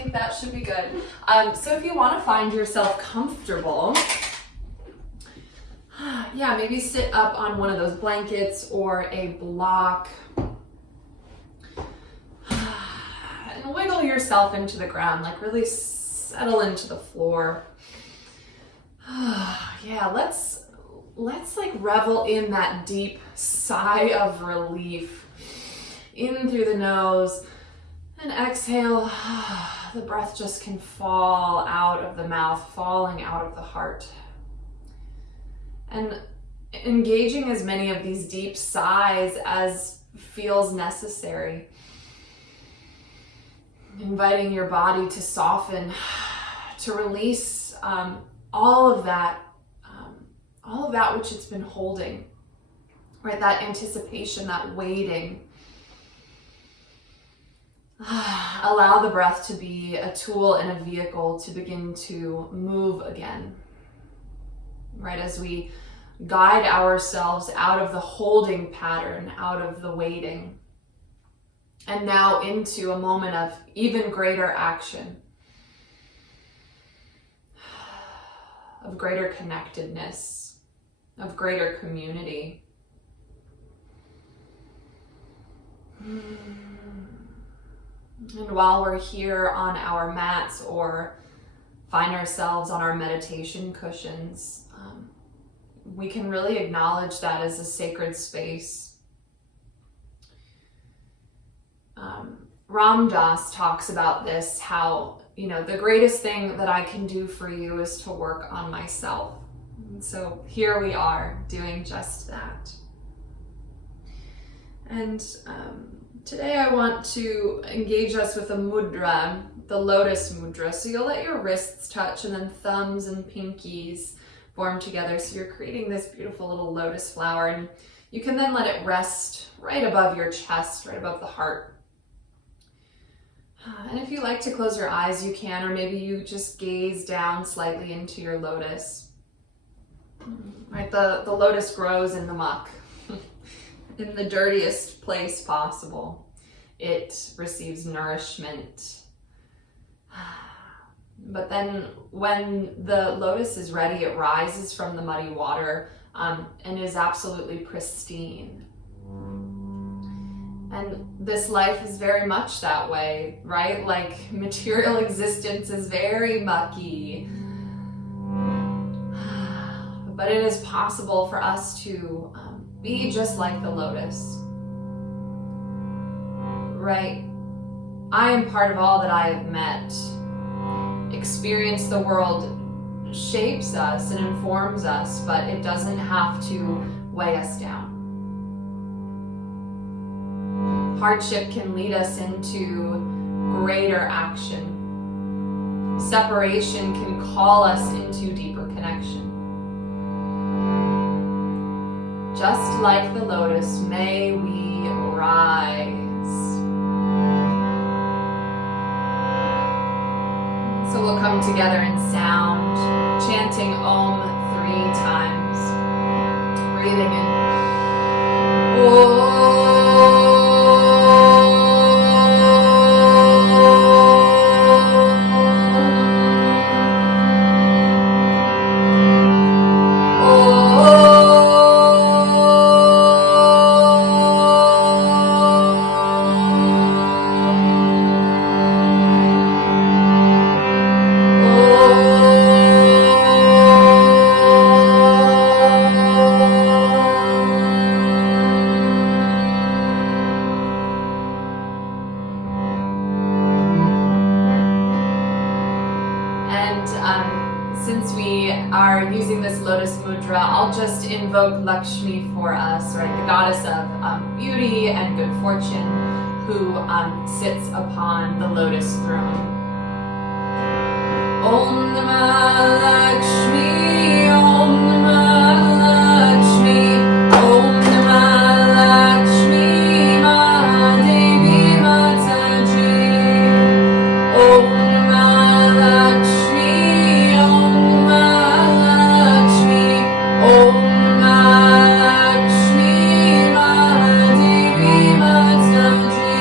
think that should be good. So if you want to find yourself comfortable, yeah, maybe sit up on one of those blankets or a block and wiggle yourself into the ground, like really settle into the floor. Yeah, let's like revel in that deep sigh of relief. In through the nose and exhale. The breath just can fall out of the mouth, falling out of the heart. And engaging as many of these deep sighs as feels necessary. Inviting your body to soften, to release all of that which it's been holding, right? That anticipation, that waiting. Allow the breath to be a tool and a vehicle to begin to move again, right? As we guide ourselves out of the holding pattern, out of the waiting, and now into a moment of even greater action, of greater connectedness, of greater community. And while we're here on our mats or find ourselves on our meditation cushions, we can really acknowledge that as a sacred space. Ram Dass talks about this, how, the greatest thing that I can do for you is to work on myself. And so here we are doing just that. And today I want to engage us with a mudra, the lotus mudra. So you'll let your wrists touch and then thumbs and pinkies form together. So you're creating this beautiful little lotus flower, and you can then let it rest right above your chest, right above the heart. And if you like to close your eyes, you can, or maybe you just gaze down slightly into your lotus. Right, the lotus grows in the muck. In the dirtiest place possible. It receives nourishment. But then when the lotus is ready, it rises from the muddy water and is absolutely pristine. And this life is very much that way, right? Like material existence is very mucky. But it is possible for us to be just like the lotus, right? I am part of all that I have met. Experience the world shapes us and informs us, but it doesn't have to weigh us down. Hardship can lead us into greater action. Separation can call us into deeper connection. Just like the lotus, may we rise. So we'll come together in sound, chanting Om 3 times. Breathing in. Om. Since we are using this lotus mudra, I'll just invoke Lakshmi for us, right? The goddess of beauty and good fortune, who sits upon the lotus throne. Om Namah Lakshmi, Om Namah Lakshmi, Om Namah Lakshmi, Mahadevi Mataji. Om Namah Lakshmi, Om Namah Lakshmi, Om Namah Lakshmi, Mahadevi Mataji.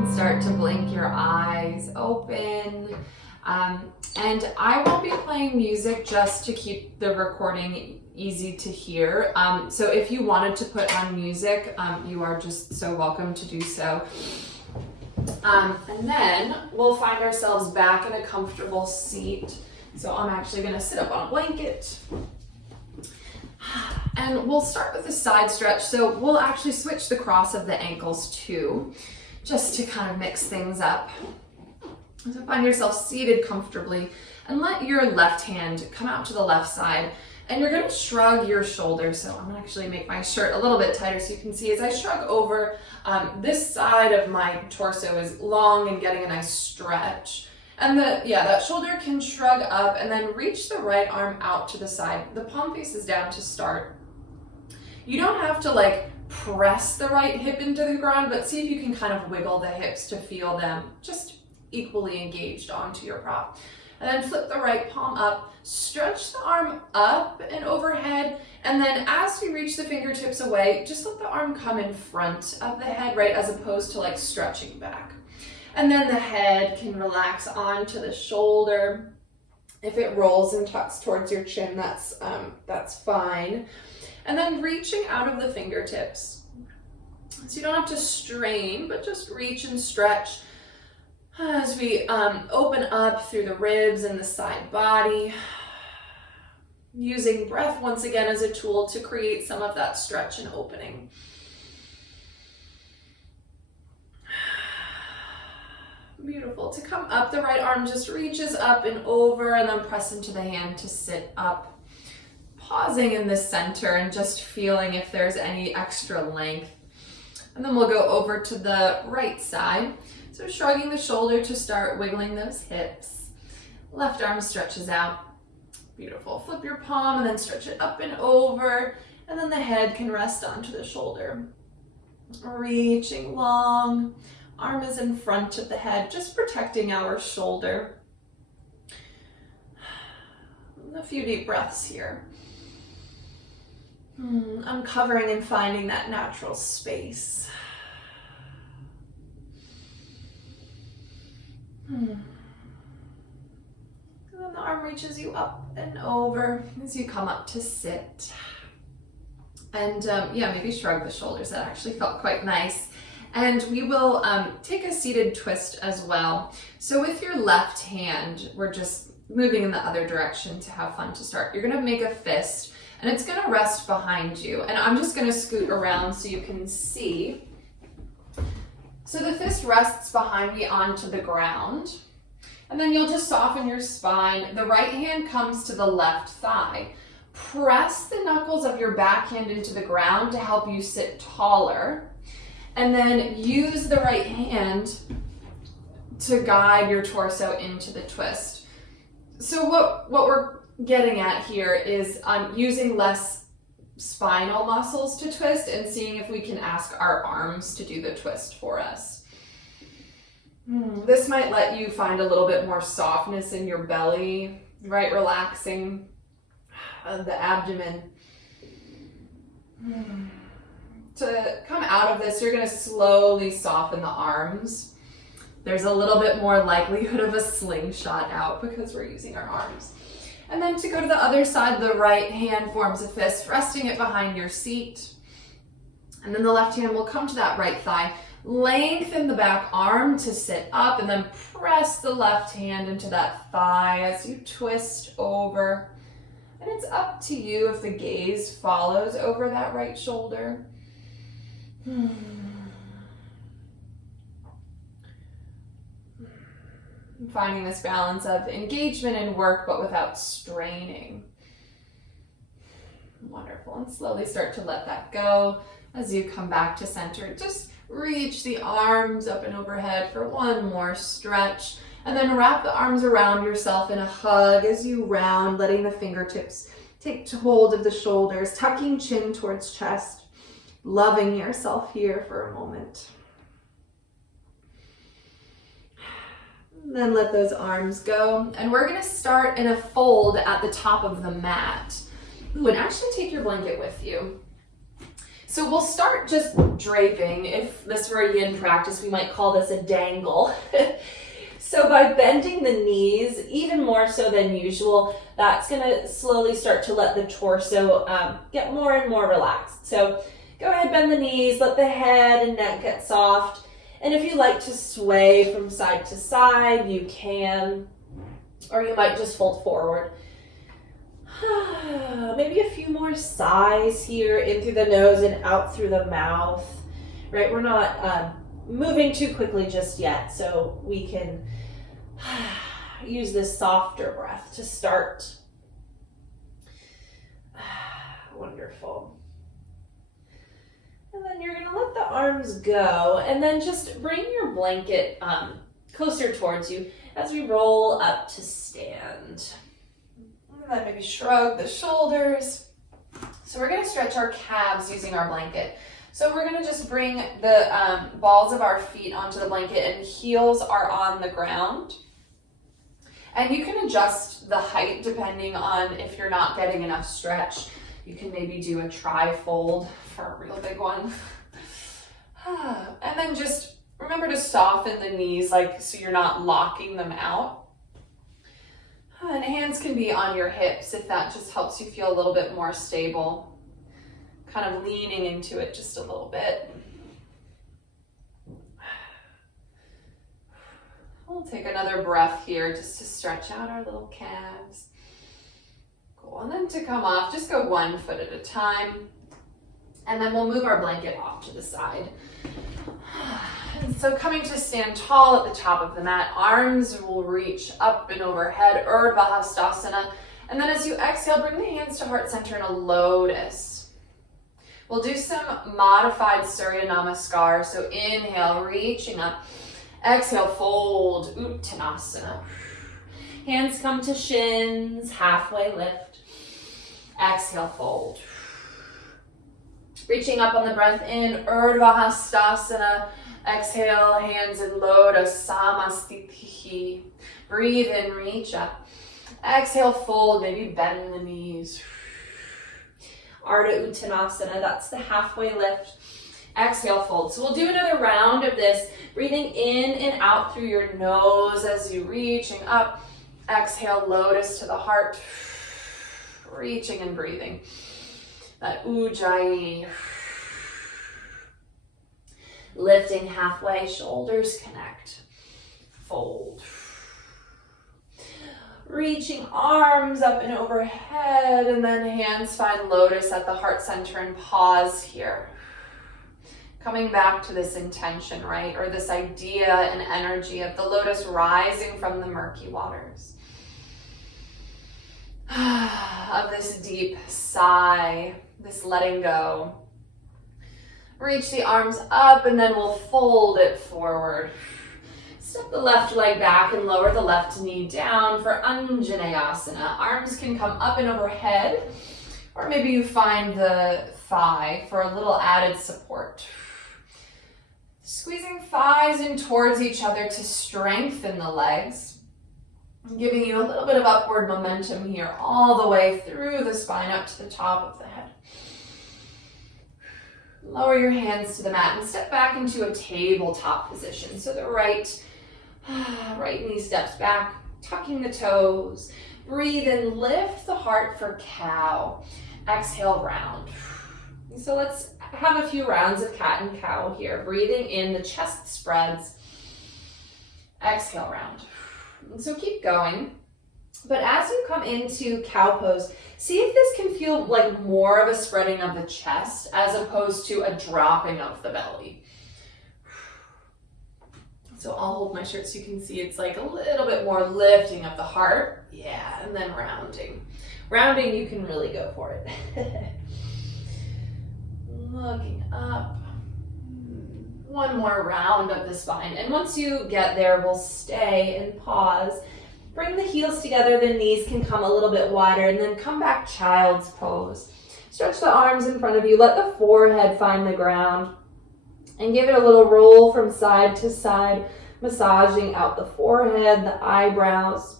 can start to blink your eyes open. And I won't be playing music just to keep the recording easy to hear. So if you wanted to put on music, you are just so welcome to do so. And then we'll find ourselves back in a comfortable seat. So I'm actually going to sit up on a blanket. And we'll start with a side stretch. So we'll actually switch the cross of the ankles too, just to kind of mix things up. So find yourself seated comfortably and let your left hand come out to the left side. And you're going to shrug your shoulders. So I'm going to actually make my shirt a little bit tighter so you can see as I shrug over, this side of my torso is long and getting a nice stretch. And that shoulder can shrug up and then reach the right arm out to the side. The palm faces down to start. You don't have to like press the right hip into the ground, but see if you can kind of wiggle the hips to feel them just equally engaged onto your prop. And then flip the right palm up, stretch the arm up and overhead, and then as you reach the fingertips away, just let the arm come in front of the head, right, as opposed to like stretching back. And then the head can relax onto the shoulder. If it rolls and tucks towards your chin, that's fine. And then reaching out of the fingertips. So you don't have to strain, but just reach and stretch as we open up through the ribs and the side body. Using breath once again as a tool to create some of that stretch and opening. Beautiful. To come up, the right arm just reaches up and over and then press into the hand to sit up. Pausing in the center and just feeling if there's any extra length. And then we'll go over to the right side. So shrugging the shoulder to start wiggling those hips. Left arm stretches out. Beautiful. Flip your palm and then stretch it up and over. And then the head can rest onto the shoulder. Reaching long. Arm is in front of the head, just protecting our shoulder. A few deep breaths here. Uncovering and finding that natural space. And then the arm reaches you up and over as you come up to sit. And maybe shrug the shoulders. That actually felt quite nice. And we will take a seated twist as well. So with your left hand, we're just moving in the other direction to have fun to start. You're gonna make a fist and it's gonna rest behind you. And I'm just gonna scoot around so you can see. So the fist rests behind me onto the ground. And then you'll just soften your spine. The right hand comes to the left thigh. Press the knuckles of your back hand into the ground to help you sit taller. And then use the right hand to guide your torso into the twist. So what we're getting at here is using less spinal muscles to twist and seeing if we can ask our arms to do the twist for us. This might let you find a little bit more softness in your belly, right? Relaxing the abdomen. To come out of this, you're going to slowly soften the arms. There's a little bit more likelihood of a slingshot out because we're using our arms. And then to go to the other side, the right hand forms a fist, resting it behind your seat. And then the left hand will come to that right thigh. Lengthen the back arm to sit up and then press the left hand into that thigh as you twist over. And it's up to you if the gaze follows over that right shoulder. Finding this balance of engagement and work but without straining. Wonderful. And slowly start to let that go as you come back to center. Just reach the arms up and overhead for one more stretch. And then wrap the arms around yourself in a hug as you round, letting the fingertips take hold of the shoulders, tucking chin towards chest. Loving yourself here for a moment. And then let those arms go. And we're going to start in a fold at the top of the mat. Ooh, and actually take your blanket with you. So we'll start just draping. If this were a yin practice, we might call this a dangle. So by bending the knees, even more so than usual, that's gonna slowly start to let the torso get more and more relaxed. So go ahead, bend the knees, let the head and neck get soft. And if you like to sway from side to side, you can, or you might just fold forward. Maybe a few more sighs here, in through the nose and out through the mouth, right? We're not moving too quickly just yet, so we can use this softer breath to start. Wonderful. And then you're gonna let the arms go, and then just bring your blanket closer towards you as we roll up to stand. And then maybe shrug the shoulders. So we're gonna stretch our calves using our blanket. So we're gonna just bring the balls of our feet onto the blanket and heels are on the ground. And you can adjust the height depending on if you're not getting enough stretch. You can maybe do a tri-fold for a real big one. And then just remember to soften the knees, like so you're not locking them out. And hands can be on your hips if that just helps you feel a little bit more stable. Kind of leaning into it just a little bit. We'll take another breath here just to stretch out our little calves. Cool, and then to come off, just go 1 foot at a time. And then we'll move our blanket off to the side. And so coming to stand tall at the top of the mat, arms will reach up and overhead, Urdhva Hastasana. And then as you exhale, bring the hands to heart center in a lotus. We'll do some modified Surya Namaskar. So inhale, reaching up. Exhale, fold, Uttanasana. Hands come to shins, halfway lift. Exhale, fold. Reaching up on the breath in, Urdhva Hastasana. Exhale, hands in Lotus Samastitihi. Breathe in, reach up. Exhale, fold, maybe bend the knees. Ardha Uttanasana, that's the halfway lift. Exhale, fold. So we'll do another round of this, breathing in and out through your nose as you reaching up. Exhale, lotus to the heart. Reaching and breathing. That Ujjayi. Lifting halfway, shoulders connect. Fold. Reaching arms up and overhead, and then hands find lotus at the heart center and pause here. Coming back to this intention, right? Or this idea and energy of the lotus rising from the murky waters. Of this deep sigh, this letting go. Reach the arms up and then we'll fold it forward. Step the left leg back and lower the left knee down for Anjaneyasana. Arms can come up and overhead, or maybe you find the thigh for a little added support. Squeezing thighs in towards each other to strengthen the legs. Giving you a little bit of upward momentum here, all the way through the spine up to the top of the head. Lower your hands to the mat and step back into a tabletop position. So the right knee steps back, tucking the toes. Breathe in, lift the heart for cow. Exhale, round. So let's have a few rounds of cat and cow here. Breathing in, the chest spreads. Exhale, round. And so keep going. But as you come into cow pose, see if this can feel like more of a spreading of the chest as opposed to a dropping of the belly. So I'll hold my shirt so you can see it's like a little bit more lifting of the heart. Yeah, and then rounding. Rounding, you can really go for it. Looking up. One more round of the spine. And once you get there, we'll stay and pause. Bring the heels together, the knees can come a little bit wider, and then come back child's pose. Stretch the arms in front of you, let the forehead find the ground, and give it a little roll from side to side, massaging out the forehead, the eyebrows.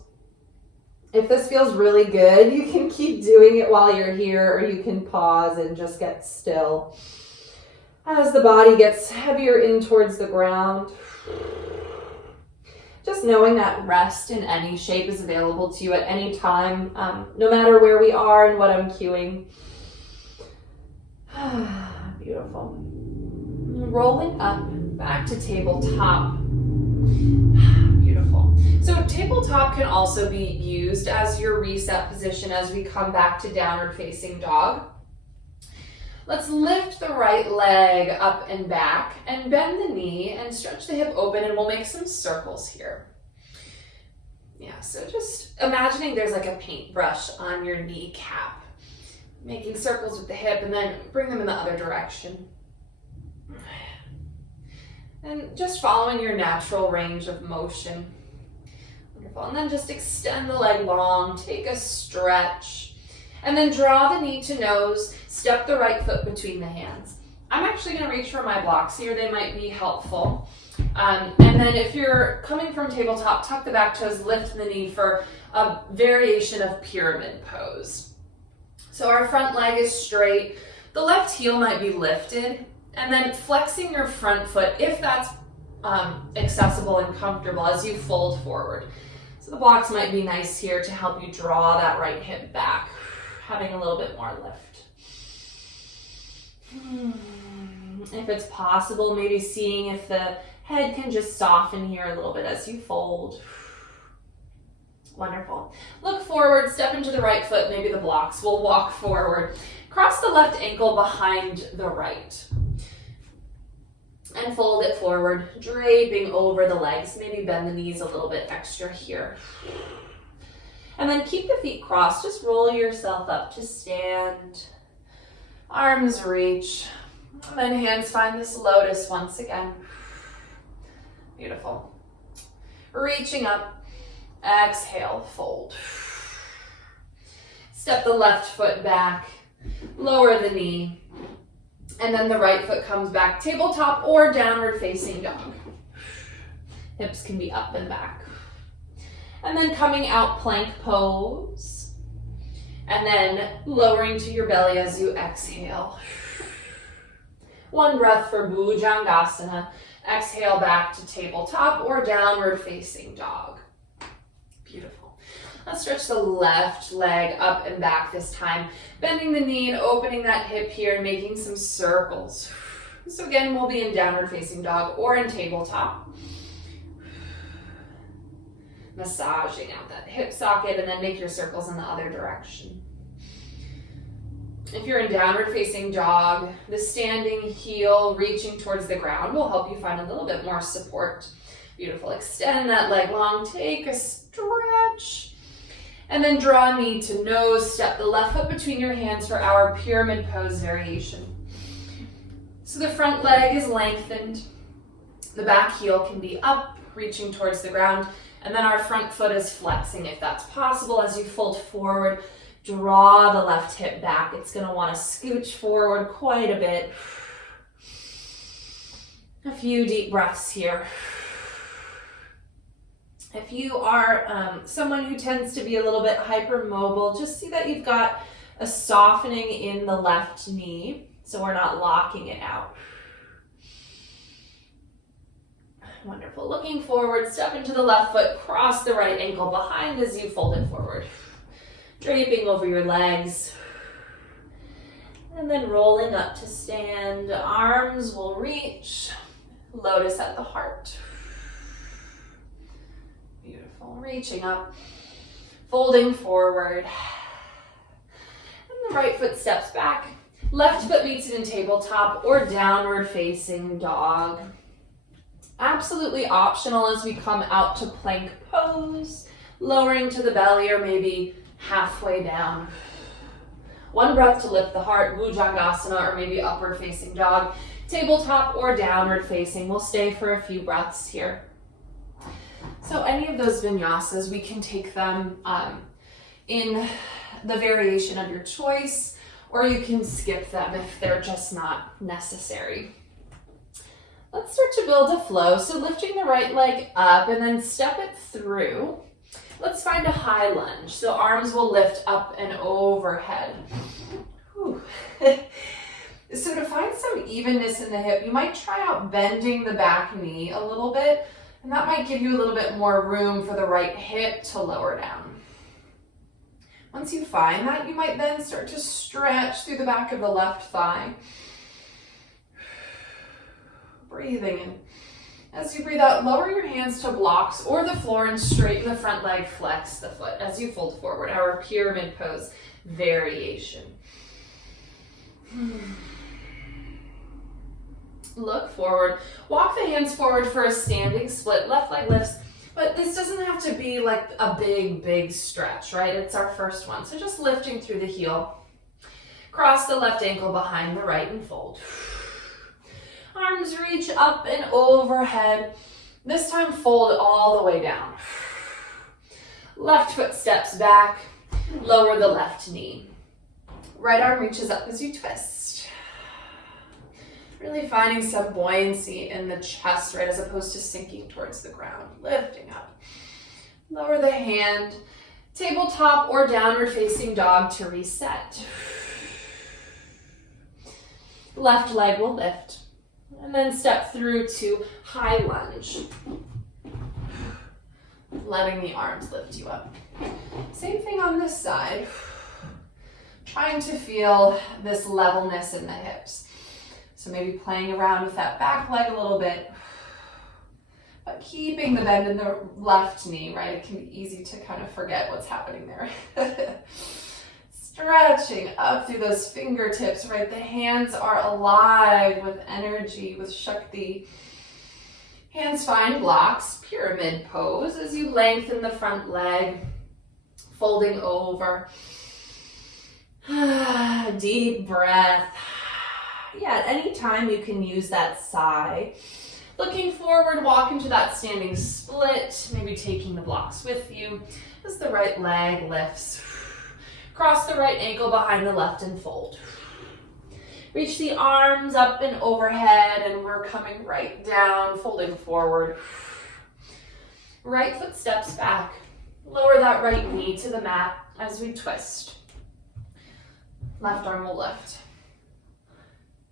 If this feels really good, you can keep doing it while you're here, or you can pause and just get still. As the body gets heavier in towards the ground, just knowing that rest in any shape is available to you at any time, no matter where we are and what I'm cueing. Beautiful. Rolling up back to tabletop. Beautiful. So tabletop can also be used as your reset position as we come back to downward facing dog. Let's lift the right leg up and back and bend the knee and stretch the hip open, and we'll make some circles here. Yeah, so just imagining there's like a paintbrush on your kneecap, making circles with the hip, and then bring them in the other direction. And just following your natural range of motion. Wonderful. And then just extend the leg long, take a stretch, and then draw the knee to nose, step the right foot between the hands. I'm actually going to reach for my blocks here. They might be helpful. And then if you're coming from tabletop, tuck the back toes, lift the knee for a variation of pyramid pose. So our front leg is straight. The left heel might be lifted, and then flexing your front foot if that's accessible and comfortable as you fold forward. So the blocks might be nice here to help you draw that right hip back, having a little bit more lift. If it's possible, maybe seeing if the head can just soften here a little bit as you fold. Wonderful. Look forward, step into the right foot, maybe the blocks will walk forward. Cross the left ankle behind the right. And fold it forward, draping over the legs. Maybe bend the knees a little bit extra here. And then keep the feet crossed. Just roll yourself up to stand. Arms reach. And then hands find this lotus once again. Beautiful. Reaching up. Exhale, fold. Step the left foot back. Lower the knee. And then the right foot comes back, tabletop or downward facing dog. Hips can be up and back. And then coming out, plank pose. And then lowering to your belly as you exhale. One breath for Bhujangasana. Exhale back to tabletop or downward facing dog. Beautiful. Let's stretch the left leg up and back this time. Bending the knee and opening that hip here and making some circles. So again, we'll be in downward facing dog or in tabletop. Massaging out that hip socket and then make your circles in the other direction. If you're in downward facing dog, the standing heel reaching towards the ground will help you find a little bit more support. Beautiful. Extend that leg long, take a stretch. And then draw knee to nose, step the left foot between your hands for our pyramid pose variation. So the front leg is lengthened. The back heel can be up, reaching towards the ground. And then our front foot is flexing if that's possible. As you fold forward, draw the left hip back. It's going to want to scooch forward quite a bit. A few deep breaths here. If you are someone who tends to be a little bit hypermobile, just see that you've got a softening in the left knee, so we're not locking it out. Wonderful. Looking forward, step into the left foot, cross the right ankle behind as you fold it forward. Draping over your legs. And then rolling up to stand. Arms will reach. Lotus at the heart. Beautiful. Reaching up, folding forward. And the right foot steps back. Left foot meets it in tabletop or downward facing dog. Absolutely optional as we come out to plank pose, lowering to the belly or maybe halfway down. One breath to lift the heart, Bhujangasana, or maybe upward facing dog, tabletop or downward facing. We'll stay for a few breaths here. So any of those vinyasas, we can take them in the variation of your choice, or you can skip them if they're just not necessary. Let's start to build a flow. So lifting the right leg up and then step it through. Let's find a high lunge. So arms will lift up and overhead. So to find some evenness in the hip, you might try out bending the back knee a little bit, and that might give you a little bit more room for the right hip to lower down. Once you find that, you might then start to stretch through the back of the left thigh. Breathing in. As you breathe out, lower your hands to blocks or the floor and straighten the front leg, flex the foot as you fold forward, our pyramid pose variation. Look forward, walk the hands forward for a standing split, left leg lifts, but this doesn't have to be like a big stretch, right? It's our first one, so just lifting through the heel. Cross the left ankle behind the right and fold. Arms reach up and overhead. This time fold all the way down. Left foot steps back, lower the left knee. Right arm reaches up as you twist. Really finding some buoyancy in the chest, right, as opposed to sinking towards the ground. Lifting up. Lower the hand, tabletop or downward facing dog to reset. Left leg will lift. And then step through to high lunge. Letting the arms lift you up. Same thing on this side. Trying to feel this levelness in the hips. So maybe playing around with that back leg a little bit. But keeping the bend in the left knee, right? It can be easy to kind of forget what's happening there. Stretching up through those fingertips, right? The hands are alive with energy, with Shakti. Hands find blocks, pyramid pose as you lengthen the front leg, folding over. Deep breath. Yeah, at any time you can use that sigh. Looking forward, walk into that standing split, maybe taking the blocks with you as the right leg lifts. Cross the right ankle behind the left and fold. Reach the arms up and overhead, and we're coming right down, folding forward. Right foot steps back. Lower that right knee to the mat as we twist. Left arm will lift.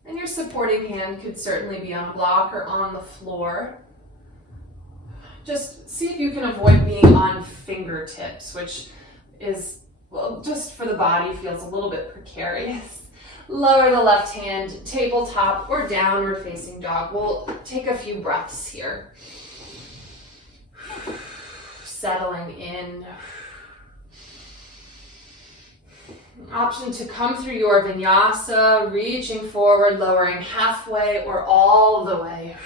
And your supporting hand could certainly be on a block or on the floor. Just see if you can avoid being on fingertips, which is, well, just for the body, feels a little bit precarious. Lower the left hand, tabletop or downward facing dog. We'll take a few breaths here. Settling in. Option to come through your vinyasa, reaching forward, lowering halfway or all the way.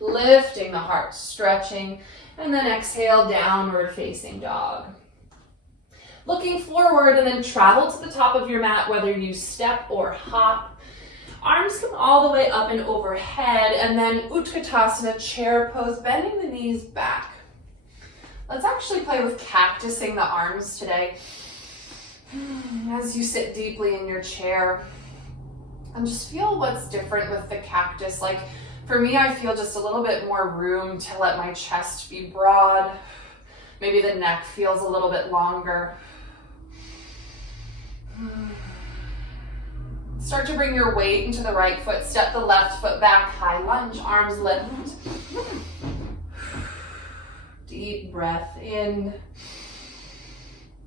Lifting the heart, stretching, and then exhale, downward facing dog. Looking forward and then travel to the top of your mat, whether you step or hop. Arms come all the way up and overhead, and then Utkatasana, chair pose, bending the knees back. Let's actually play with cactusing the arms today. As you sit deeply in your chair, and just feel what's different with the cactus. Like for me, I feel just a little bit more room to let my chest be broad. Maybe the neck feels a little bit longer. Start to bring your weight into the right foot. Step the left foot back, high lunge, arms lift. Deep breath in.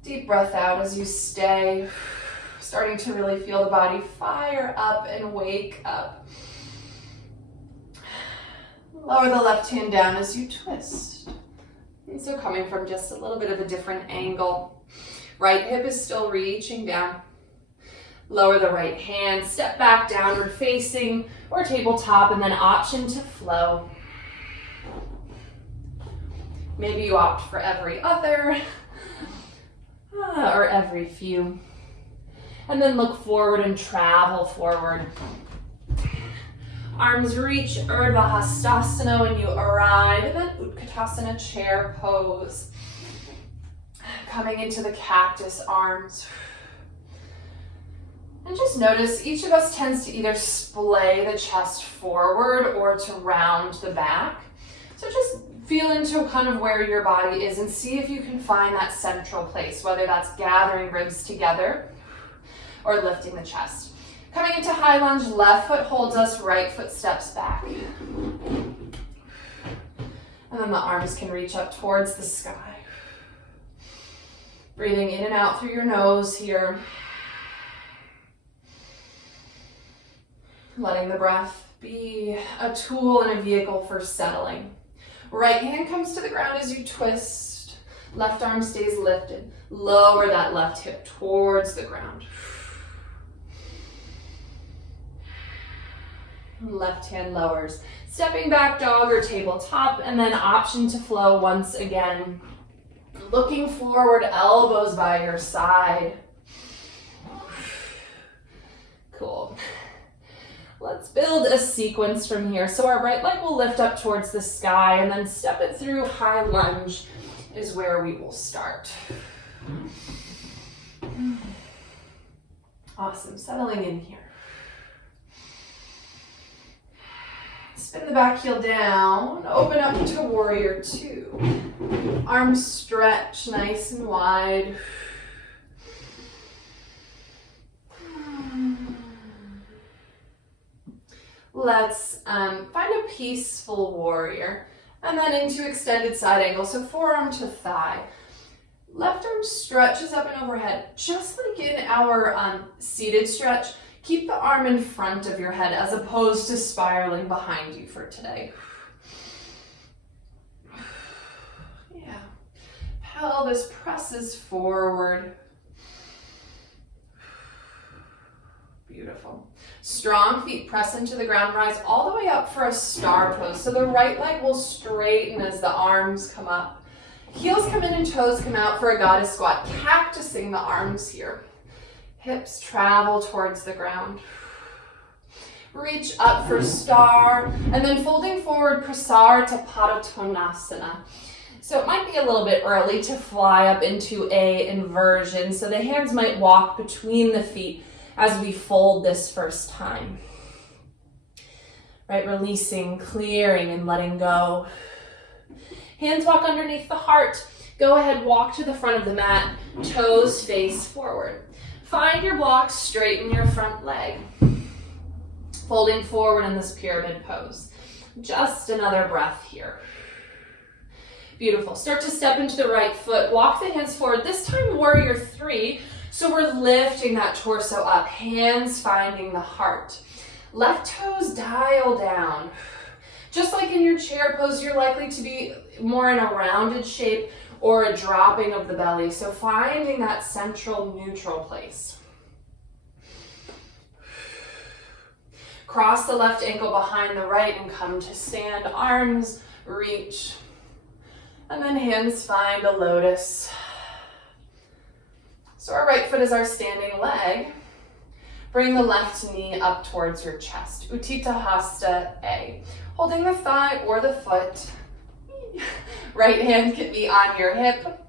Deep breath out as you stay. Starting to really feel the body fire up and wake up. Lower the left hand down as you twist. And so coming from just a little bit of a different angle. Right hip is still reaching down. Lower the right hand, step back, downward facing or tabletop, and then option to flow. Maybe you opt for every other or every few. And then look forward and travel forward. Arms reach, Urdhva Hastasana when you arrive, and then Utkatasana, chair pose. Coming into the cactus arms. And just notice each of us tends to either splay the chest forward or to round the back. So just feel into kind of where your body is and see if you can find that central place, whether that's gathering ribs together or lifting the chest. Coming into high lunge, left foot holds us, right foot steps back. And then the arms can reach up towards the sky. Breathing in and out through your nose here. Letting the breath be a tool and a vehicle for settling. Right hand comes to the ground as you twist. Left arm stays lifted. Lower that left hip towards the ground. Left hand lowers. Stepping back, dog or tabletop, and then option to flow once again. Looking forward, elbows by your side. Cool. Let's build a sequence from here. So our right leg will lift up towards the sky and then step it through high lunge is where we will start. Awesome, settling in here. Spin the back heel down, open up to warrior two. Arms stretch nice and wide. Let's find a peaceful warrior and then into extended side angle. So forearm to thigh. Left arm stretches up and overhead. Just like in our seated stretch, keep the arm in front of your head as opposed to spiraling behind you for today. Yeah. Pelvis presses forward. Beautiful. Strong feet press into the ground, rise all the way up for a star pose. So the right leg will straighten as the arms come up. Heels come in and toes come out for a goddess squat. Cactusing the arms here. Hips travel towards the ground. Reach up for star, and then folding forward, Prasarita Padottanasana. So it might be a little bit early to fly up into a inversion, so the hands might walk between the feet as we fold this first time. Right, releasing, clearing, and letting go. Hands walk underneath the heart. Go ahead, walk to the front of the mat, toes face forward. Find your block, straighten your front leg. Folding forward in this pyramid pose. Just another breath here. Beautiful. Start to step into the right foot. Walk the hands forward. This time, warrior three. So we're lifting that torso up. Hands finding the heart. Left toes dial down. Just like in your chair pose, you're likely to be more in a rounded shape or a dropping of the belly. So finding that central neutral place. Cross the left ankle behind the right and come to stand. Arms reach. And then hands find a lotus. So our right foot is our standing leg. Bring the left knee up towards your chest. Utthita Hasta A. Holding the thigh or the foot. Right hand can be on your hip,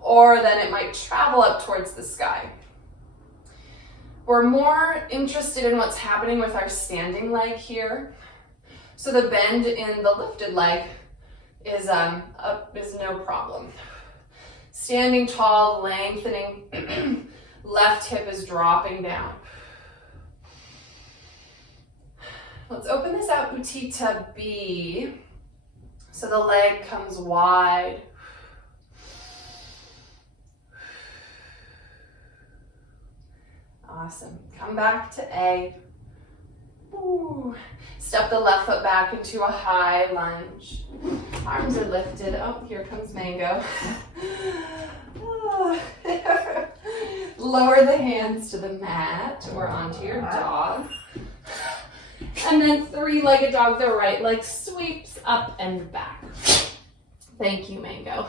or then it might travel up towards the sky. We're more interested in what's happening with our standing leg here. So the bend in the lifted leg is no problem. Standing tall, lengthening, left hip is dropping down. Let's open this out, Utthita B. So the leg comes wide. Awesome. Come back to A. Ooh. Step the left foot back into a high lunge. Arms are lifted. Oh, here comes Mango. Lower the hands to the mat or onto your dog. And then three-legged dog, the right leg sweeps up and back. Thank you, Mango.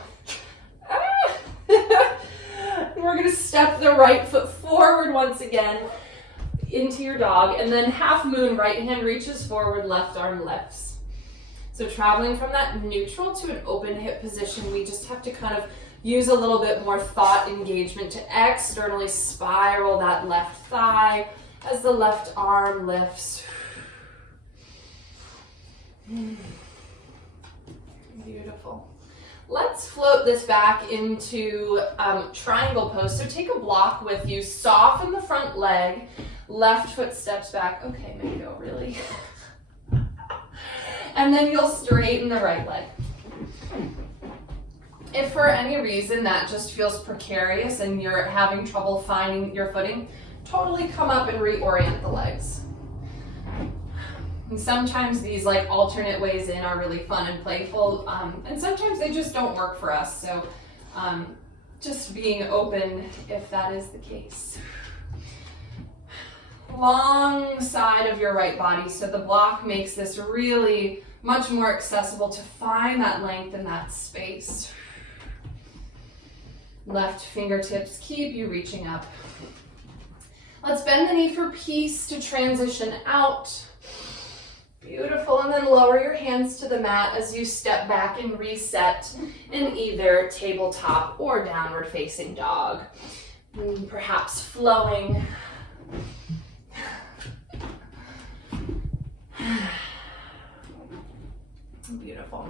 We're gonna step the right foot forward once again into your dog, and then half moon, right hand reaches forward, left arm lifts. So traveling from that neutral to an open hip position, we just have to kind of use a little bit more thought engagement to externally spiral that left thigh as the left arm lifts. Beautiful. Let's float this back into triangle pose. So take a block with you, soften the front leg, left foot steps back. Okay, maybe go really. And then you'll straighten the right leg. If for any reason that just feels precarious and you're having trouble finding your footing, totally come up and reorient the legs. And sometimes these like alternate ways in are really fun and playful, and sometimes they just don't work for us. So just being open if that is the case. Long side of your right body, so the block makes this really much more accessible to find that length and that space. Left fingertips keep you reaching up. Let's bend the knee for peace to transition out. Beautiful, and then lower your hands to the mat as you step back and reset in either tabletop or downward facing dog. And perhaps flowing. Beautiful.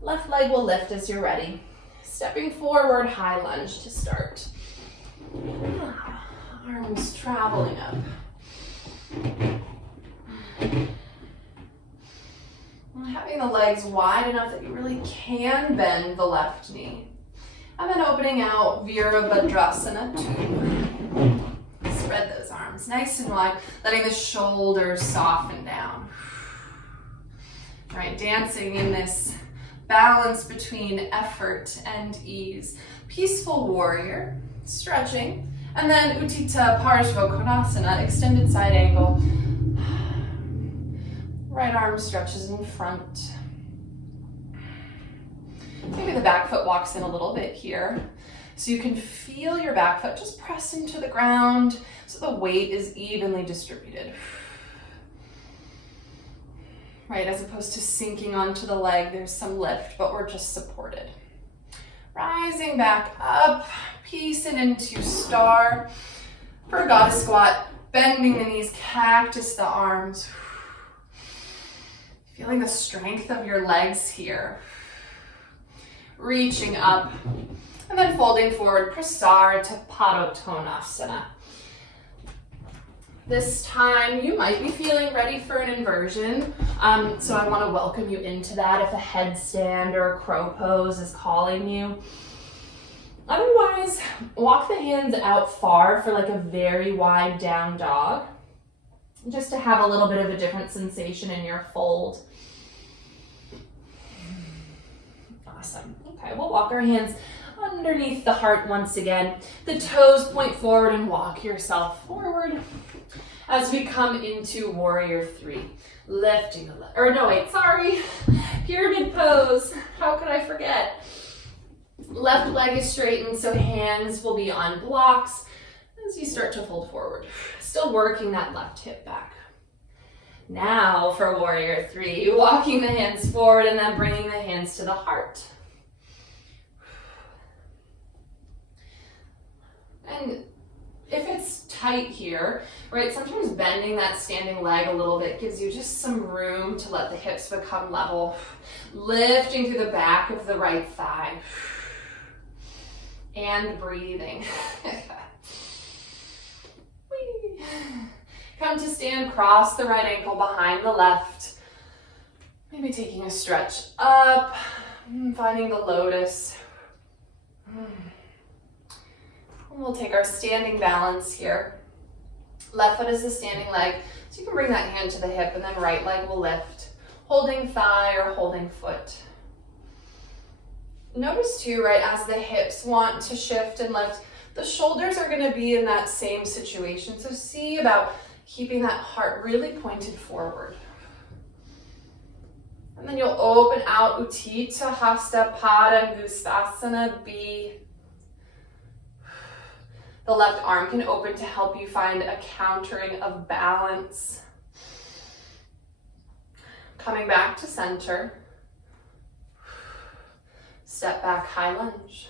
Left leg will lift as you're ready. Stepping forward, high lunge to start. Arms traveling up. Having the legs wide enough that you really can bend the left knee. And then opening out Virabhadrasana 2. Spread those arms nice and wide, letting the shoulders soften down. All right, dancing in this balance between effort and ease. Peaceful warrior, stretching, and then Utthita Parshva, extended side angle. Right arm stretches in front. Maybe the back foot walks in a little bit here. So you can feel your back foot just press into the ground so the weight is evenly distributed. Right, as opposed to sinking onto the leg, there's some lift, but we're just supported. Rising back up, peace and into star. For goddess squat, bending the knees, cactus the arms. Feeling the strength of your legs here. Reaching up, and then folding forward, Prasarita Padottanasana. This time you might be feeling ready for an inversion, so I want to welcome you into that if a headstand or a crow pose is calling you. Otherwise, walk the hands out far for like a very wide down dog, just to have a little bit of a different sensation in your fold. Awesome. Okay, we'll walk our hands underneath the heart once again. The toes point forward and walk yourself forward as we come into warrior 3. Lifting the leg, or no wait, sorry. Pyramid pose. How could I forget? Left leg is straightened, so hands will be on blocks as you start to fold forward. Still working that left hip back. Now for warrior 3, walking the hands forward and then bringing the hands to the heart. And if it's tight here, right, sometimes bending that standing leg a little bit gives you just some room to let the hips become level. Lifting through the back of the right thigh. And breathing. Come to stand, cross the right ankle behind the left. Maybe taking a stretch up, finding the lotus. We'll take our standing balance here. Left foot is the standing leg, so you can bring that hand to the hip and then right leg will lift, holding thigh or holding foot. Notice too, right, as the hips want to shift and lift, the shoulders are going to be in that same situation. So see about keeping that heart really pointed forward. And then you'll open out Utthita Hasta Padangusthasana B. The left arm can open to help you find a countering of balance. Coming back to center. Step back, high lunge.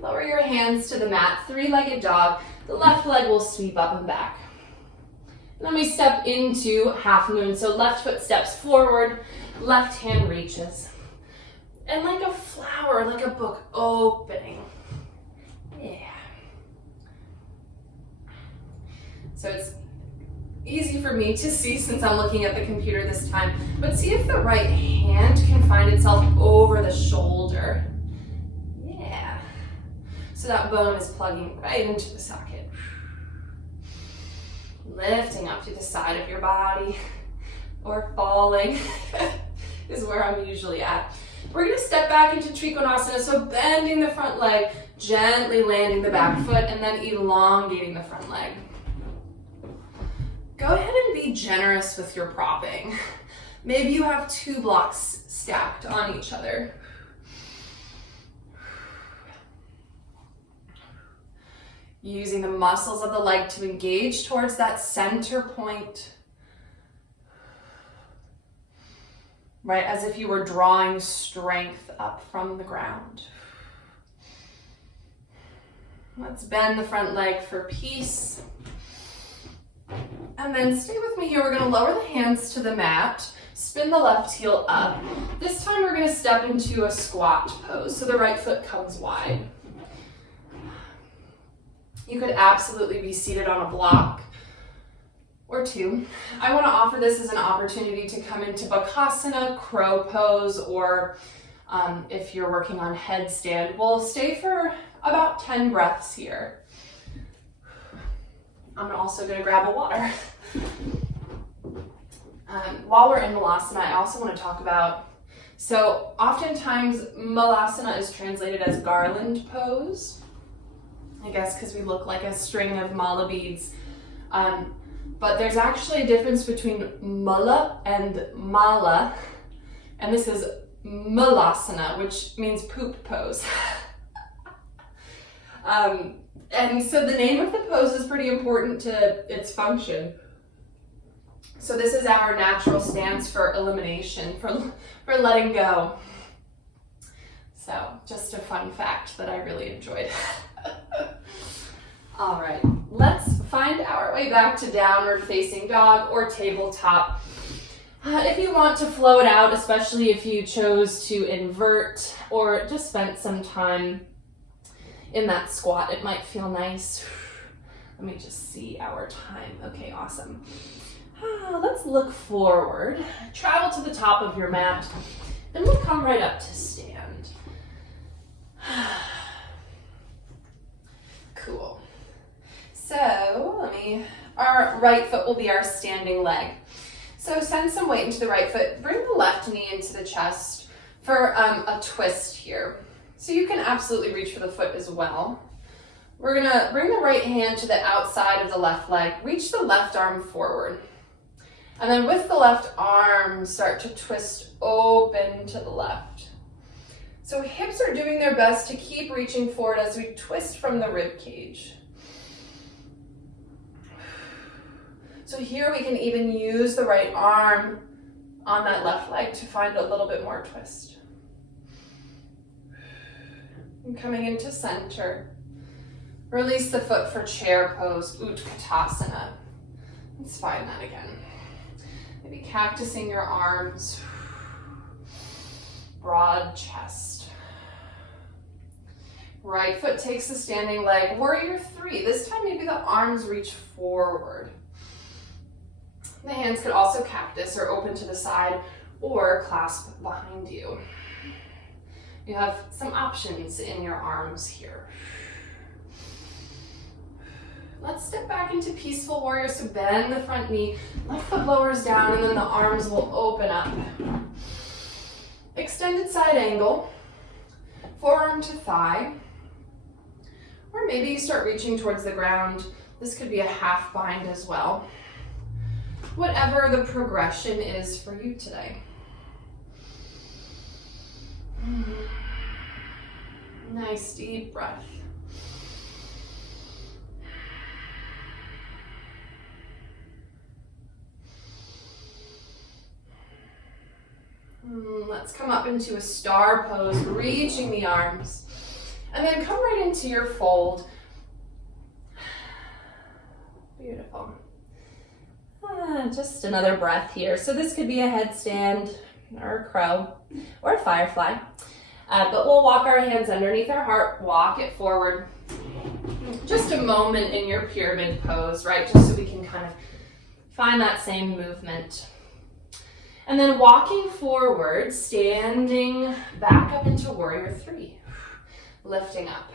Lower your hands to the mat, 3-legged dog. The left leg will sweep up and back. And then we step into half moon. So left foot steps forward, left hand reaches. And like a flower, like a book opening. Yeah. So it's easy for me to see since I'm looking at the computer this time, but see if the right hand can find itself over the shoulder. Yeah. So that bone is plugging right into the socket. Lifting up to the side of your body, or falling is where I'm usually at. We're gonna step back into Trikonasana, so bending the front leg, gently landing the back foot, and then elongating the front leg. Go ahead and be generous with your propping. Maybe you have 2 blocks stacked on each other. Using the muscles of the leg to engage towards that center point. Right, as if you were drawing strength up from the ground. Let's bend the front leg for peace. And then stay with me here. We're gonna lower the hands to the mat, spin the left heel up. This time we're gonna step into a squat pose, so the right foot comes wide. You could absolutely be seated on a block or 2. I wanna offer this as an opportunity to come into Bakasana, crow pose, or if you're working on headstand, we'll stay for about 10 breaths here. I'm also gonna grab a water. While we're in Malasana, I also wanna talk about, so oftentimes Malasana is translated as garland pose, I guess because we look like a string of mala beads. But there's actually a difference between mala and mala, and this is Malasana, which means poop pose. And so the name of the pose is pretty important to its function. So this is our natural stance for elimination, for letting go. So just a fun fact that I really enjoyed. All right, let's find our way back to downward facing dog or tabletop. If you want to flow it out, especially if you chose to invert or just spent some time in that squat, it might feel nice. Let me just see our time. Okay, awesome. Let's look forward. Travel to the top of your mat, then we'll come right up to stand. Cool. So our right foot will be our standing leg. So send some weight into the right foot. Bring the left knee into the chest for a twist here. So you can absolutely reach for the foot as well. We're gonna bring the right hand to the outside of the left leg. Reach the left arm forward. And then with the left arm, start to twist open to the left. So hips are doing their best to keep reaching forward as we twist from the rib cage. So here we can even use the right arm on that left leg to find a little bit more twist. And coming into center. Release the foot for chair pose, Utkatasana. Let's find that again. Maybe cactusing your arms. Broad chest. Right foot takes the standing leg. Warrior 3. This time maybe the arms reach forward. The hands could also cactus or open to the side or clasp behind you. You have some options in your arms here. Let's step back into peaceful warrior. So bend the front knee, left foot lowers down, and then the arms will open up. Extended side angle, forearm to thigh. Or maybe you start reaching towards the ground. This could be a half bind as well. Whatever the progression is for you today. Nice deep breath. Let's come up into a star pose, reaching the arms. And then come right into your fold. Beautiful. Just another breath here. So this could be a headstand or a crow or a firefly. But we'll walk our hands underneath our heart, walk it forward. Just a moment in your pyramid pose, right? Just so we can kind of find that same movement. And then walking forward, standing back up into warrior three, lifting up.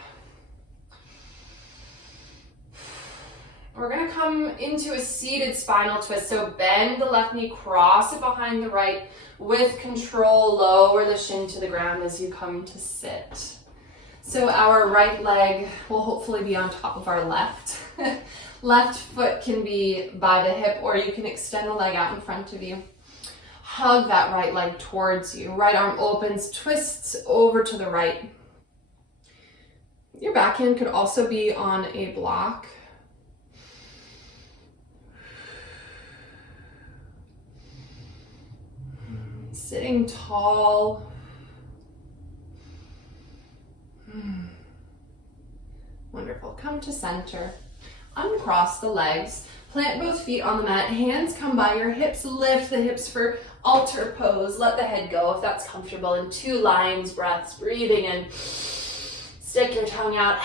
We're gonna come into a seated spinal twist. So bend the left knee, cross it behind the right. With control, lower the shin to the ground as you come to sit. So our right leg will hopefully be on top of our left. Left foot can be by the hip, or you can extend the leg out in front of you. Hug that right leg towards you. Right arm opens, twists over to the right. Your backhand could also be on a block. Sitting tall. Wonderful. Come to center. Uncross the legs. Plant both feet on the mat. Hands come by your hips. Lift the hips for altar pose. Let the head go if that's comfortable. In 2 lion's breaths. Breathing in. Stick your tongue out.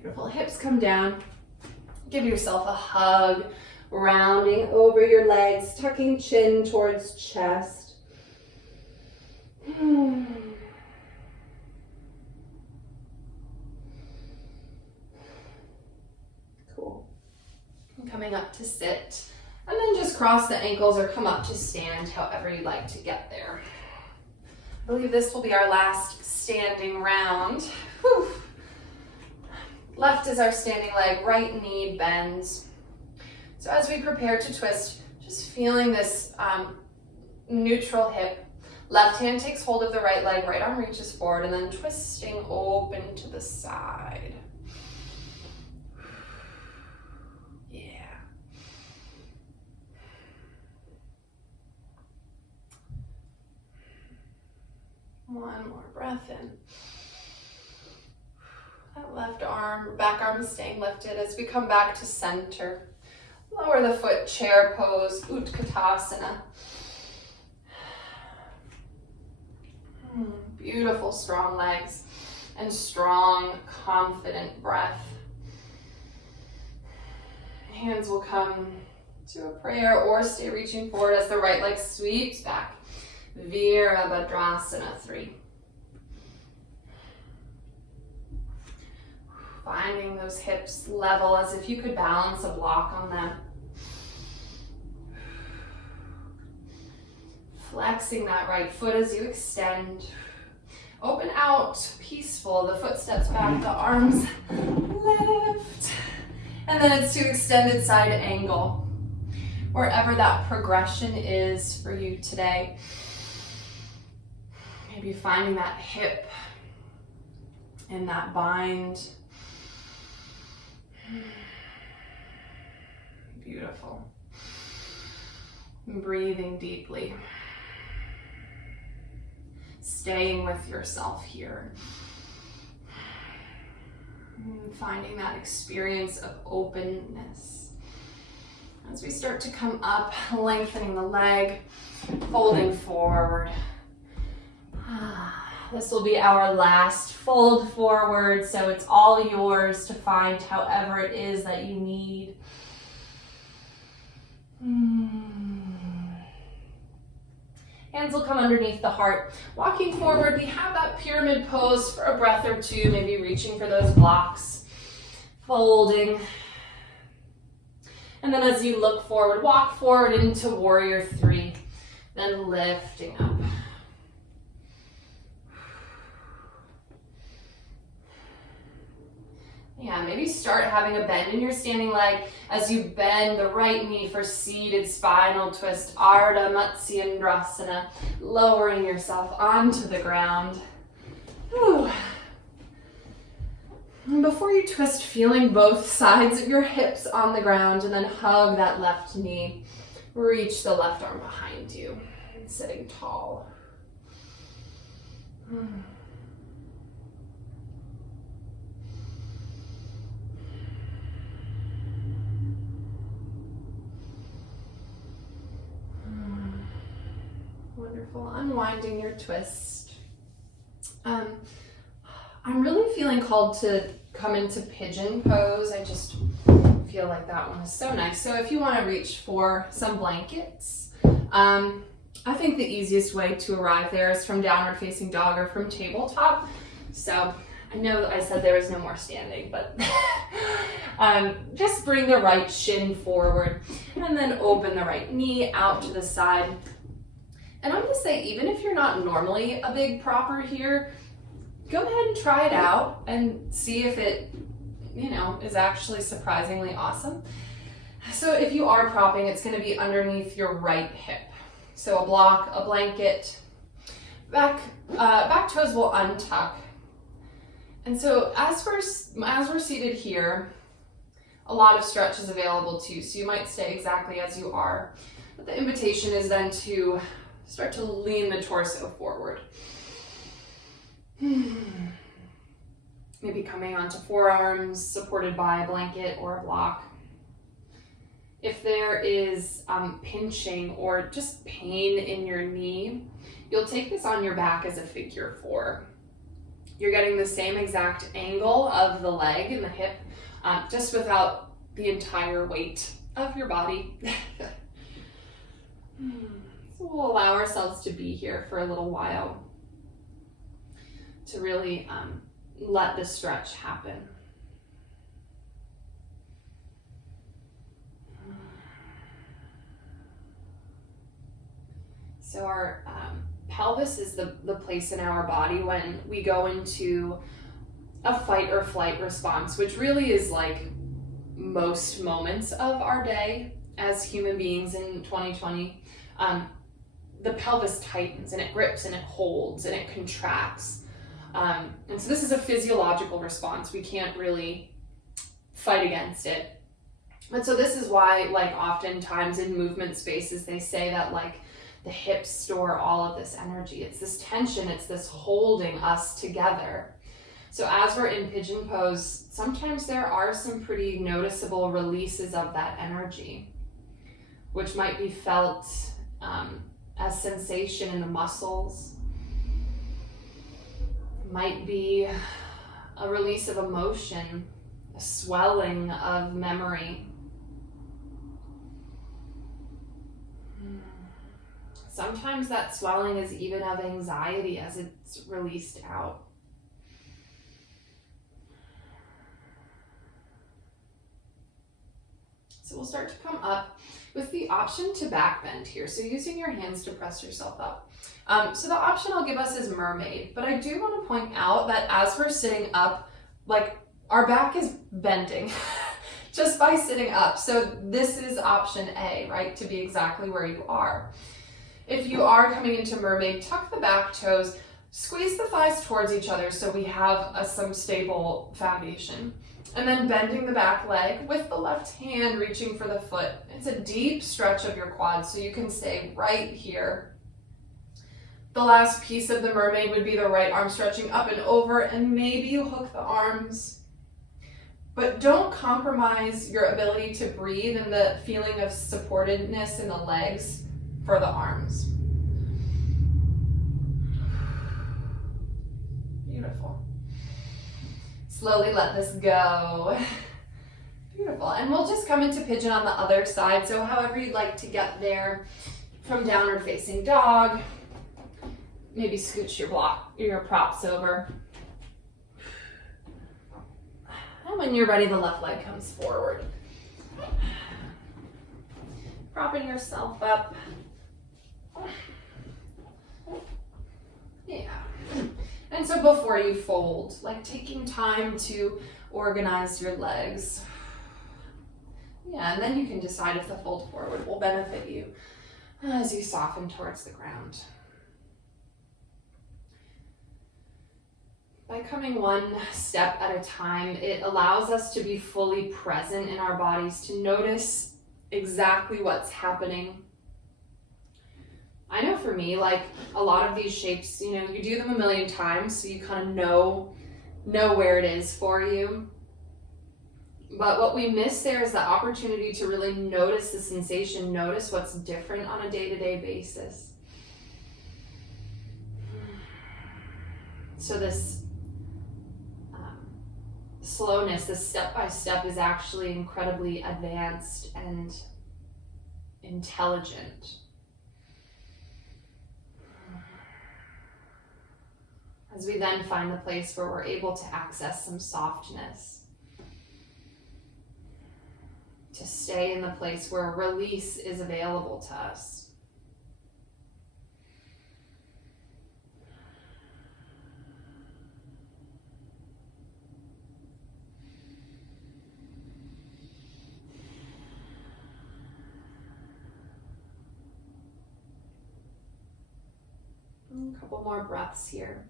Beautiful. Hips come down. Give yourself a hug. Rounding over your legs. Tucking chin towards chest. Cool. Coming up to sit. And then just cross the ankles or come up to stand, however you'd like to get there. I believe this will be our last standing round. Whew. Left is our standing leg, right knee bends. So as we prepare to twist, just feeling this neutral hip. Left hand takes hold of the right leg, right arm reaches forward, and then twisting open to the side. Yeah. One more breath in. That left arm, back arm is staying lifted as we come back to center. Lower the foot, chair pose, Utkatasana. Beautiful, strong legs and strong, confident breath. Hands will come to a prayer or stay reaching forward as the right leg sweeps back. Virabhadrasana 3. Finding those hips level as if you could balance a block on them. Flexing that right foot as you extend. Open out, peaceful. The foot steps back, the arms lift. And then it's to extended side angle. Wherever that progression is for you today. Maybe finding that hip in that bind. Beautiful. Breathing deeply. Staying with yourself here. Finding that experience of openness. As we start to come up, lengthening the leg, folding forward. This will be our last fold forward, so it's all yours to find however it is that you need. Hands will come underneath the heart. Walking forward, we have that pyramid pose for a breath or two, maybe reaching for those blocks. Folding. And then as you look forward, walk forward into warrior 3, then lifting up. Yeah, maybe start having a bend in your standing leg as you bend the right knee for seated spinal twist, Ardha Matsyendrasana, lowering yourself onto the ground. Whew. And before you twist, feeling both sides of your hips on the ground, and then hug that left knee. Reach the left arm behind you, and sitting tall. Beautiful. Unwinding your twist. I'm really feeling called to come into pigeon pose. I just feel like that one is so nice. So if you want to reach for some blankets, I think the easiest way to arrive there is from downward facing dog or from tabletop. So I know I said there was no more standing, but just bring the right shin forward and then open the right knee out to the side. And I'm gonna say, even if you're not normally a big propper here, go ahead and try it out and see if it, is actually surprisingly awesome. So if you are propping, it's gonna be underneath your right hip. So a block, a blanket, back toes will untuck. And so as we're seated here, a lot of stretch is available too. So you might stay exactly as you are. But the invitation is then to start to lean the torso forward. Maybe coming onto forearms, supported by a blanket or a block. If there is pinching or just pain in your knee, you'll take this on your back as a figure 4. You're getting the same exact angle of the leg and the hip, just without the entire weight of your body. So we'll allow ourselves to be here for a little while to really let the stretch happen. So our pelvis is the place in our body when we go into a fight or flight response, which really is like most moments of our day as human beings in 2020. The pelvis tightens and it grips and it holds and it contracts. And so this is a physiological response. We can't really fight against it. And so this is why, like, oftentimes in movement spaces, they say that, like, the hips store all of this energy. It's this tension, it's this holding us together. So as we're in pigeon pose, sometimes there are some pretty noticeable releases of that energy, which might be felt as sensation in the muscles. Might be a release of emotion, a swelling of memory. Sometimes that swelling is even of anxiety as it's released out. So we'll start to come up with the option to back bend here. So using your hands to press yourself up. So the option I'll give us is mermaid, but I do want to point out that as we're sitting up, like, our back is bending just by sitting up. So this is option A, right? To be exactly where you are. If you are coming into mermaid, tuck the back toes, squeeze the thighs towards each other so we have some stable foundation. And then bending the back leg with the left hand reaching for the foot. It's a deep stretch of your quads, so you can stay right here. The last piece of the mermaid would be the right arm stretching up and over, and maybe you hook the arms. But don't compromise your ability to breathe and the feeling of supportedness in the legs for the arms. Beautiful. Slowly let this go. Beautiful. And we'll just come into pigeon on the other side. So however you'd like to get there, from downward facing dog, maybe scooch your props over. And when you're ready, the left leg comes forward. Propping yourself up. Yeah. And so before you fold, like taking time to organize your legs. Yeah, and then you can decide if the fold forward will benefit you as you soften towards the ground. By coming one step at a time, it allows us to be fully present in our bodies, to notice exactly what's happening. I know for me, like, a lot of these shapes, you do them a million times, so you kind of know where it is for you. But what we miss there is the opportunity to really notice the sensation, notice what's different on a day-to-day basis. So this slowness, this step-by-step is actually incredibly advanced and intelligent. As we then find the place where we're able to access some softness, to stay in the place where release is available to us. A couple more breaths here.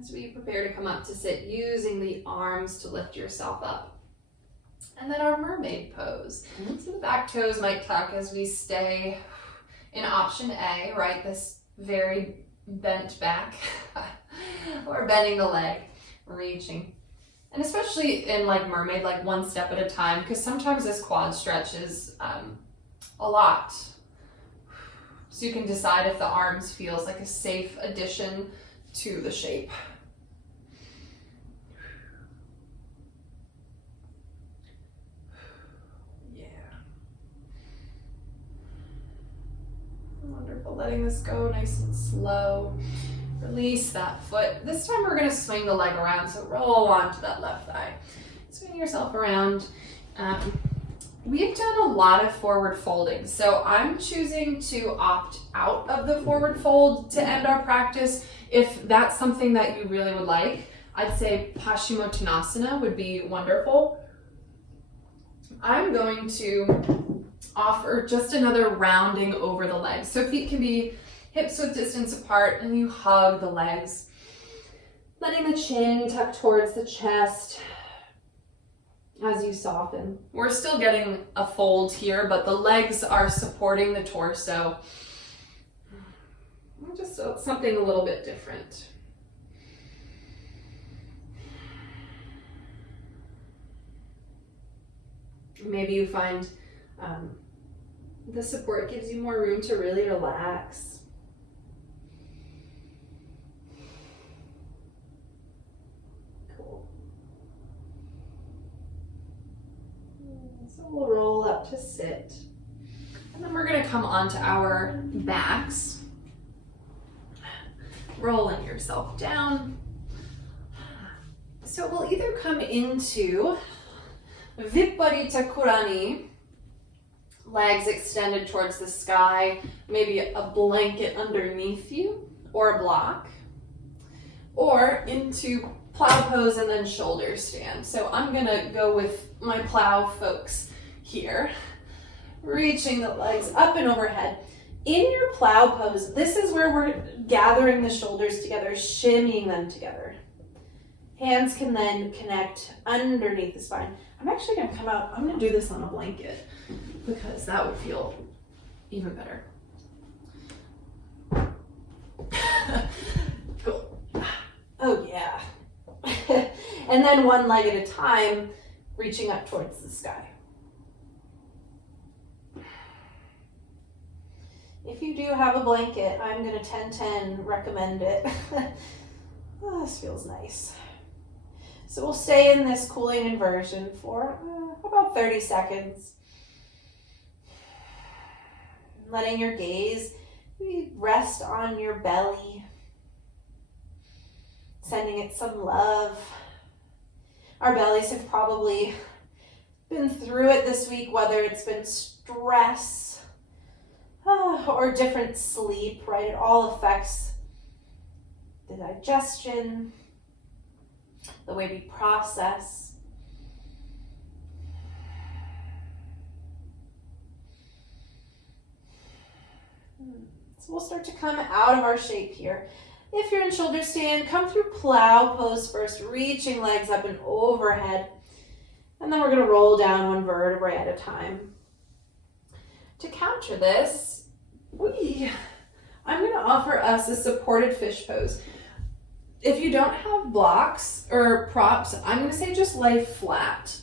As we prepare to come up to sit, using the arms to lift yourself up. And then our mermaid pose. So the back toes might tuck as we stay in option A, right? This very bent back, or bending the leg, reaching. And especially in like mermaid, like one step at a time, because sometimes this quad stretch is a lot. So you can decide if the arms feels like a safe addition to the shape. Yeah. Wonderful. Letting this go nice and slow. Release that foot. This time we're going to swing the leg around, so roll onto that left thigh. Swing yourself around. We've done a lot of forward folding, so I'm choosing to opt out of the forward fold to end our practice. If that's something that you really would like, I'd say Paschimottanasana would be wonderful. I'm going to offer just another rounding over the legs. So feet can be hips width distance apart, and you hug the legs. Letting the chin tuck towards the chest as you soften. We're still getting a fold here, but the legs are supporting the torso. Just something a little bit different. Maybe you find the support gives you more room to really relax. Cool. So we'll roll up to sit. And then we're going to come onto our backs. Rolling yourself down. So we'll either come into Viparita Kurani, legs extended towards the sky, maybe a blanket underneath you or a block, or into plow pose and then shoulder stand. So I'm gonna go with my plow folks here, reaching the legs up and overhead. In your plow pose, this is where we're gathering the shoulders together, shimmying them together. Hands can then connect underneath the spine. I'm actually gonna come out, I'm gonna do this on a blanket because that would feel even better. Cool. Oh yeah. And then one leg at a time, reaching up towards the sky. If you do have a blanket, I'm gonna 10-10 recommend it. Oh, this feels nice. So we'll stay in this cooling inversion for about 30 seconds. Letting your gaze rest on your belly. Sending it some love. Our bellies have probably been through it this week, whether it's been stress or different sleep, right? It all affects the digestion, the way we process. So we'll start to come out of our shape here. If you're in shoulder stand, come through plow pose first, reaching legs up and overhead. And then we're going to roll down one vertebrae at a time. To counter this, I'm going to offer us a supported fish pose. If you don't have blocks or props, I'm going to say just lay flat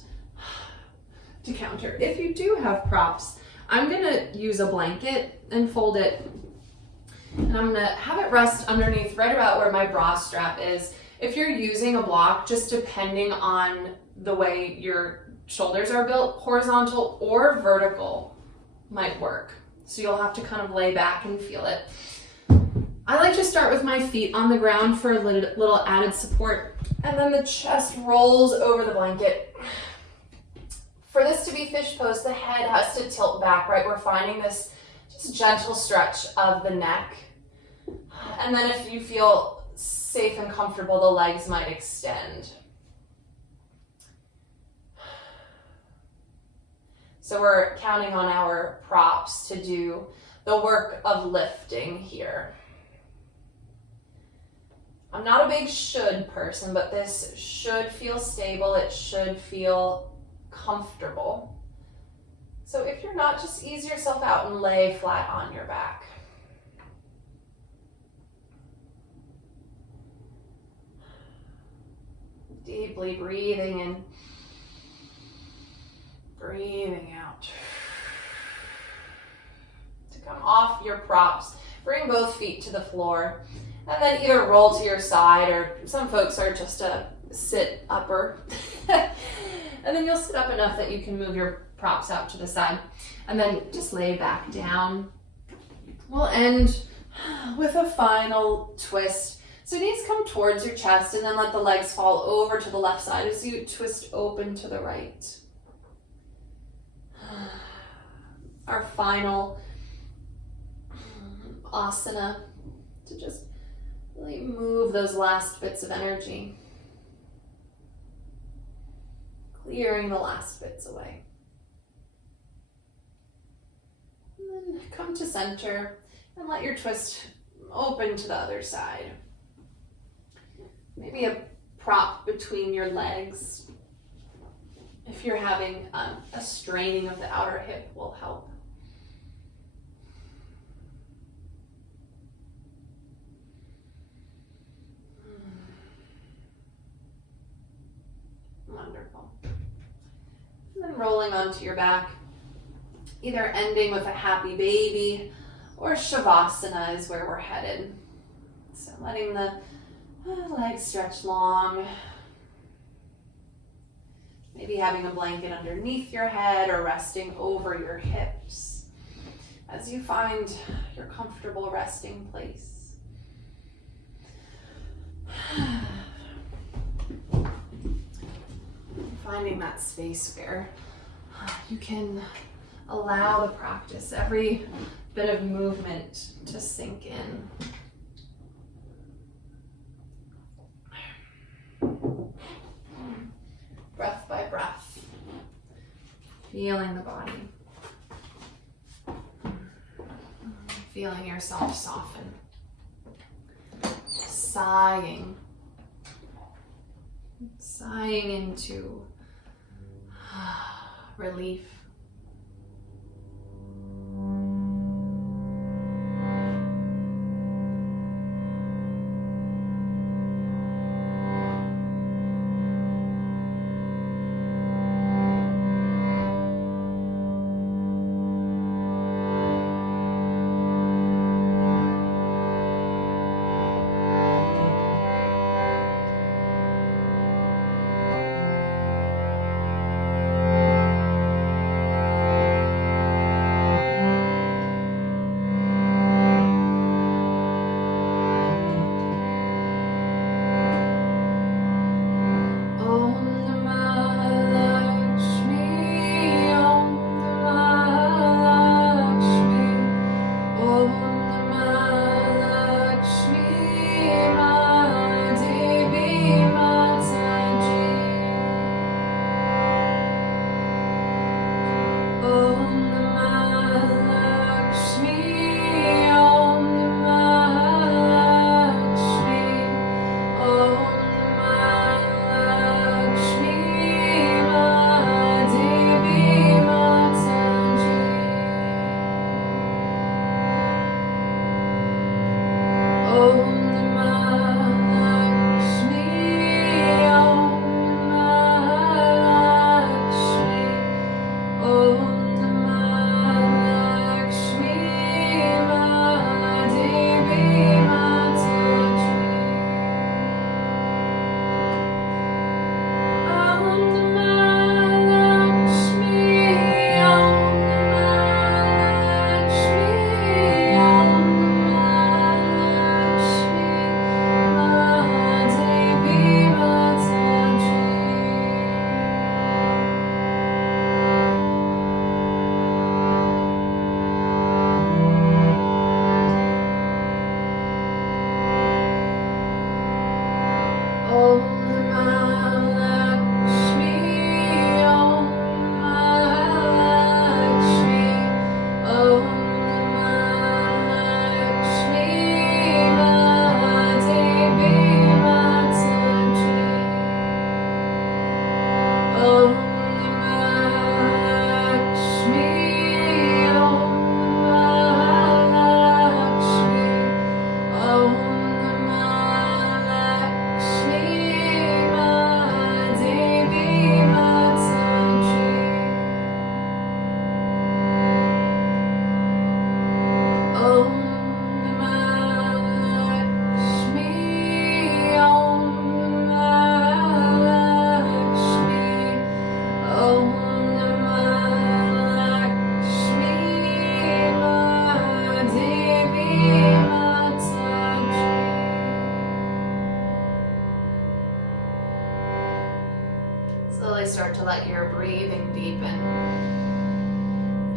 to counter. If you do have props, I'm going to use a blanket and fold it, and I'm going to have it rest underneath right about where my bra strap is. If you're using a block, just depending on the way your shoulders are built, horizontal or vertical might work. So you'll have to kind of lay back and feel it. I like to start with my feet on the ground for a little added support, and then the chest rolls over the blanket. For this to be fish pose, the head has to tilt back, right? We're finding this just gentle stretch of the neck. And then if you feel safe and comfortable, the legs might extend. So we're counting on our props to do the work of lifting here. I'm not a big should person, but this should feel stable. It should feel comfortable. So if you're not, just ease yourself out and lay flat on your back. Deeply breathing in, breathing out. To come off your props, bring both feet to the floor. And then either roll to your side, or some folks are just a sit upper. And then you'll sit up enough that you can move your props out to the side. And then just lay back down. We'll end with a final twist. So knees come towards your chest, and then let the legs fall over to the left side as you twist open to the right. Our final asana to just really move those last bits of energy, clearing the last bits away. And then come to center and let your twist open to the other side. Maybe a prop between your legs. If you're having a straining of the outer hip, will help. Wonderful. And then rolling onto your back, either ending with a happy baby or Shavasana is where we're headed. So letting the legs stretch long. Maybe having a blanket underneath your head or resting over your hips as you find your comfortable resting place. Finding that space where you can allow the practice, every bit of movement to sink in. Breath by breath, feeling the body, feeling yourself soften, sighing into relief.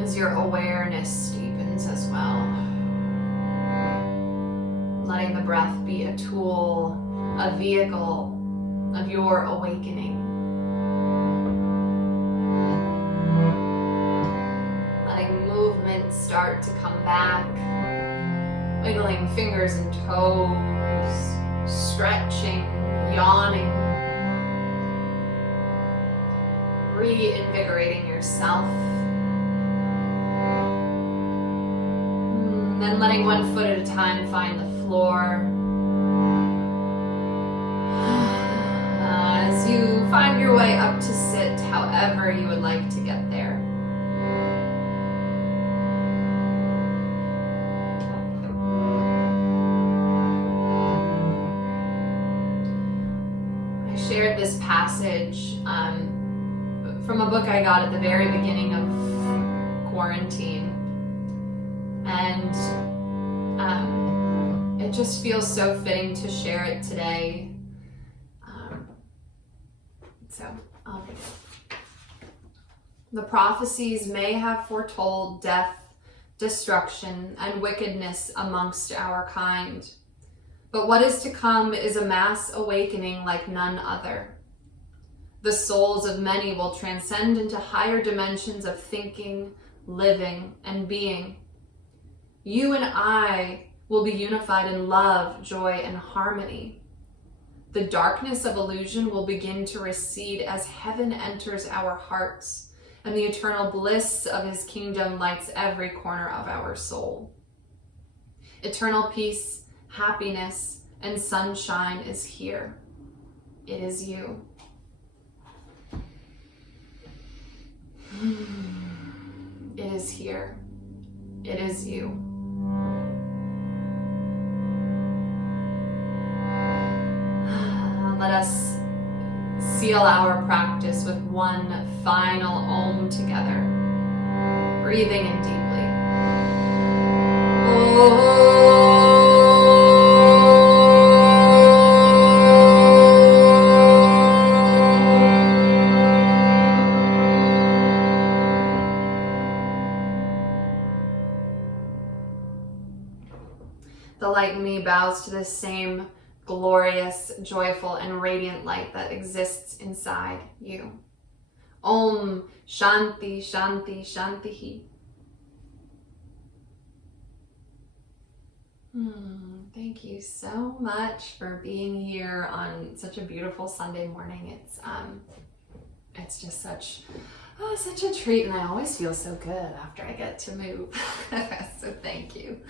as your awareness deepens as well. Letting the breath be a tool, a vehicle of your awakening. Letting movement start to come back. Wiggling fingers and toes, stretching, yawning. Reinvigorating yourself. Then letting one foot at a time find the floor. As you find your way up to sit, however you would like to get there. I shared this passage from a book I got at the very beginning of quarantine. And it just feels so fitting to share it today. So I'll read it. The prophecies may have foretold death, destruction, and wickedness amongst our kind. But what is to come is a mass awakening like none other. The souls of many will transcend into higher dimensions of thinking, living, and being. You and I will be unified in love, joy, and harmony. The darkness of illusion will begin to recede as heaven enters our hearts, and the eternal bliss of his kingdom lights every corner of our soul. Eternal peace, happiness, and sunshine is here. It is you. It is here. It is you. Let us seal our practice with one final Om together, breathing in deeply. The light in me bows to the same glorious, joyful, and radiant light that exists inside you. Om Shanti Shanti Shanti. Thank you so much for being here on such a beautiful Sunday morning. It's just such a treat, and I always feel so good after I get to move. So thank you.